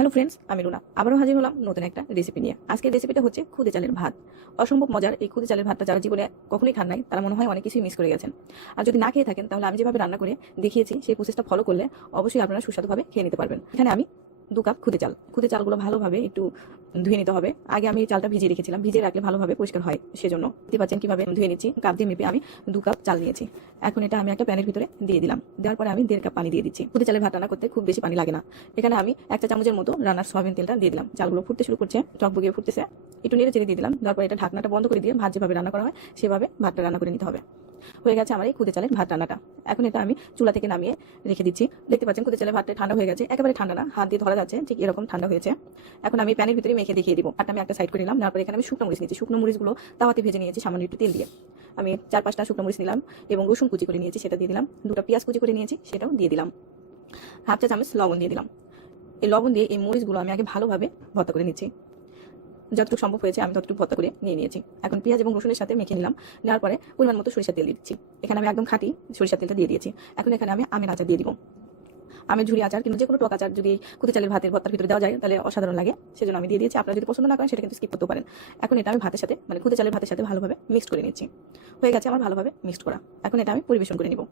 Hello friends আমি রুনা। আবারও হাজির হলাম নতুন একটা রেসিপি নিয়ে। আজকের রেসিপিটা হচ্ছে খুদে চালের ভাত। অসম্ভব মজার এই খুদে চালের ভাতটা যারা জীবনে কখনোই খান নাই, তারা মনে হয় অনেক কিছুই মিস করে গেছেন। আর যদি না খেয়ে থাকেন, তাহলে আমি যেভাবে রান্না করে দেখিয়েছি, সেই প্রসেসটা ফলো করলে অবশ্যই আপনারা সুস্বাদুভাবে খেয়ে নিতে পারবেন। এখানে আমি দু কাপ খুদে চাল। খুদে চালগুলো ভালোভাবে একটু ধুয়ে নিতে হবে। আগে আমি চালটা ভিজিয়ে রেখেছিলাম। ভিজিয়ে রাখলে ভালোভাবে পরিষ্কার হয় সেজন্য। দেখতে পাচ্ছেন কীভাবে ধুয়ে নিচ্ছি। কাপ দিয়ে মেপে আমি দু কাপ চাল নিয়েছি। এখন এটা আমি একটা প্যানের ভিতরে দিয়ে দিলাম। দেওয়ার পরে আমি দেড় কাপ পানি দিয়ে দিচ্ছি। ফুটে চালের ভাত রান্না করতে খুব বেশি পানি লাগে না। এখানে আমি একটা চামচের মতো রান্নার সয়াবিন তেলটা দিয়ে দিলাম। চালগুলো ফুটতে শুরু করছে, টক বগিয়ে ফুটতেছে। একটু নেড়ে চেড়ে দিয়ে দিলাম। তারপর এটা ঢাকনাটা বন্ধ করে দিয়ে ভাত যেভাবে রান্না করা হয়, সেভাবে ভাতটা রান্না করে নিতে হবে। হয়ে গেছে আমার এই খুদে চালের ভাত রান্নাটা। এখন এটা আমি চুলা থেকে নামিয়ে রেখে দিচ্ছি। দেখতে পাচ্ছেন খুদে চালের ভাতটা ঠান্ডা হয়ে গেছে, একেবারে ঠান্ডা না, হাত দিয়ে ধরা যাচ্ছে, ঠিক এরকম ঠান্ডা হয়েছে। এখন আমি প্যানের ভিতরে মেখে দেখিয়ে দিব। ভাতটা আমি একটা সাইড করে নিলাম তারপর এখানে আমি শুকনো মরিচ নিয়েছি। শুকনো মরিচগুলো তাওয়াতে ভেজে নিয়েছি, সামান্য একটু তেল দিয়ে। আমি চার পাঁচটা শুকনো মরিচ নিলাম এবং রসুন কুচি করে নিয়েছি, সেটা দিয়ে দিলাম। দুটো পেঁয়াজ কুচি করে নিয়েছি, সেটাও দিয়ে দিলাম। হাফ চা চামচ লবণ দিয়ে দিলাম। এই লবণ দিয়ে এই মরিচগুলো আমি আগে ভালোভাবে ভর্তা করে নিচ্ছি। যতটুকু সম্ভব হয়েছে আমি ততটুকু ভর্তা করে নিয়ে নিয়েছি। এখন পেঁয়াজ এবং রসুনের সাথে মেখে নিলাম। নেওয়ার পরে পরিমাণ মতো সরিষার তেল দিচ্ছি। এখানে আমি একদম খাঁটি সরিষার তেলটা দিয়ে দিয়েছি। এখন এখানে আমি আমের আচার দিয়ে দিব। আমের ঝুড়ি আচার কিন্তু যে কোনো টক আচার যদি কুতি চালের ভাতের ভর্তার ভিতরে দেওয়া যায়, তাহলে অসাধারণ লাগে। সেজন্য আমি দিয়ে দিয়েছি। আপনারা যদি পছন্দ না করেন, সেটা কিন্তু স্কিপ করতে পারেন। এখন এটা আমি ভাতের সাথে মানে কুতি চালের ভাতের সাথে ভালোভাবে মিক্সড করে নিচ্ছি। হয়ে গেছে আমার ভালোভাবে মিক্সড করা। এখন এটা আমি পরিবেশন করে নিব।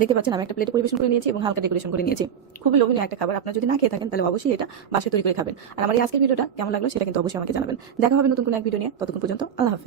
দেখতে পাচ্ছেন, আমি একটা প্লেটে পরিবেশন করে নিয়েছি এবং হালকা ডেকোরেশন করে নিয়েছি। খুবই লোভনীয় একটা খাবার। আপনার যদি না খেয়ে থাকেন, তাহলে অবশ্যই এটা বাসে তৈরি করে খাবেন। আর আমার এই আজকের ভিডিওটা কেমন লাগল, সেটা কিন্তু অবশ্যই আমাকে জানাবেন। দেখা হবে নতুন কোনো এক ভিডিও নিয়ে। ততক্ষণ পর্যন্ত, আল্লাহ হাফেজ।